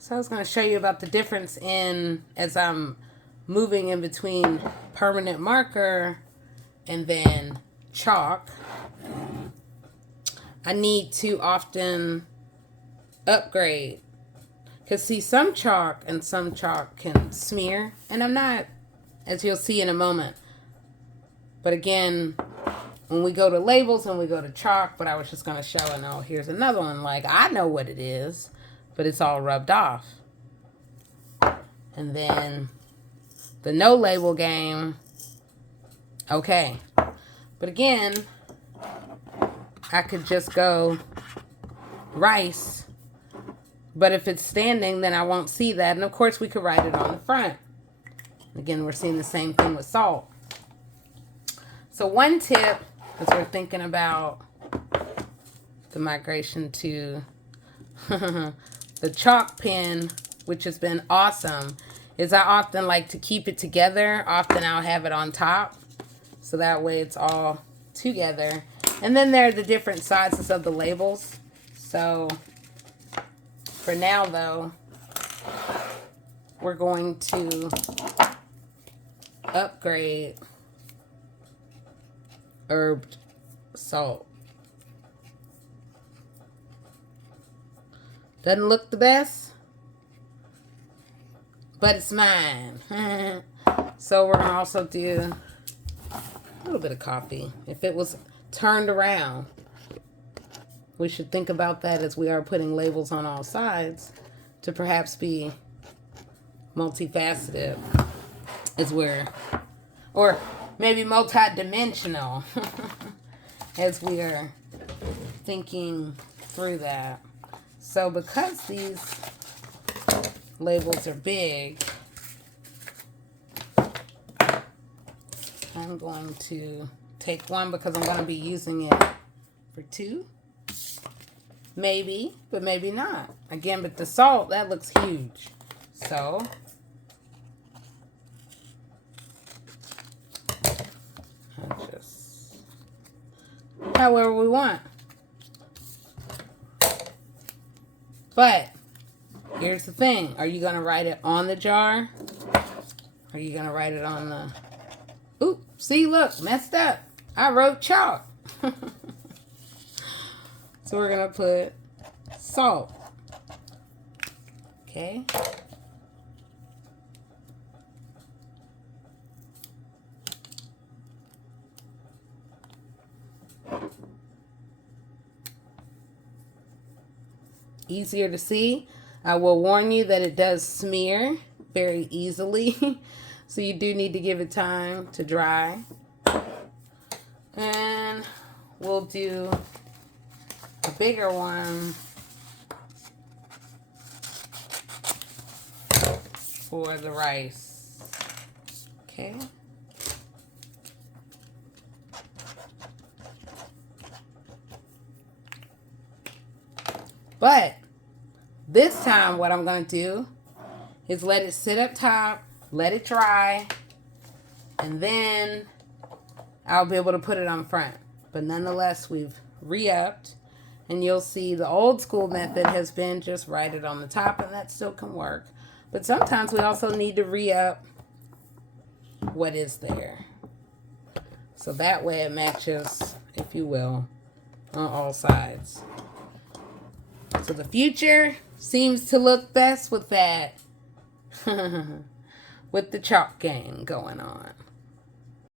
So I was going to show you about the difference in, as I'm moving in between permanent marker and then chalk, I need to often upgrade. Because see, some chalk can smear, and I'm not, as you'll see in a moment. But again, when we go to labels and we go to chalk, but I was just going to show, and oh, here's another one. Like, I know what it is, but it's all rubbed off. And then the no label game, okay. But again, I could just go rice. But if it's standing, then I won't see that. And of course, we could write it on the front. Again, we're seeing the same thing with salt. So one tip, as we're thinking about the migration to the chalk pen, which has been awesome, is I often like to keep it together. Often I'll have it on top, so that way it's all together. And then there are the different sizes of the labels. So for now, though, we're going to upgrade herbed salt. Doesn't look the best, but it's mine. So we're going to also do a little bit of coffee. If it was turned around, we should think about that as we are putting labels on all sides to perhaps be multifaceted as we're, or maybe multidimensional as we are thinking through that. So because these labels are big, I'm going to take one because I'm going to be using it for two. Maybe, but maybe not. Again, but the salt, that looks huge. So I'll just, however we want. But here's the thing. Are you going to write it on the jar? Are you going to write it on the... Oop, see, look, messed up. I wrote chalk. So we're going to put salt. Okay. Easier to see. I will warn you that it does smear very easily. So you do need to give it time to dry. And we'll do a bigger one for the rice. Okay. But this time what I'm going to do is let it sit up top, let it dry, and then I'll be able to put it on front. But nonetheless, we've re-upped, and you'll see the old school method has been just write it on the top, and that still can work. But sometimes we also need to re-up what is there. So that way it matches, if you will, on all sides. So the future seems to look best with that, with the chalk game going on.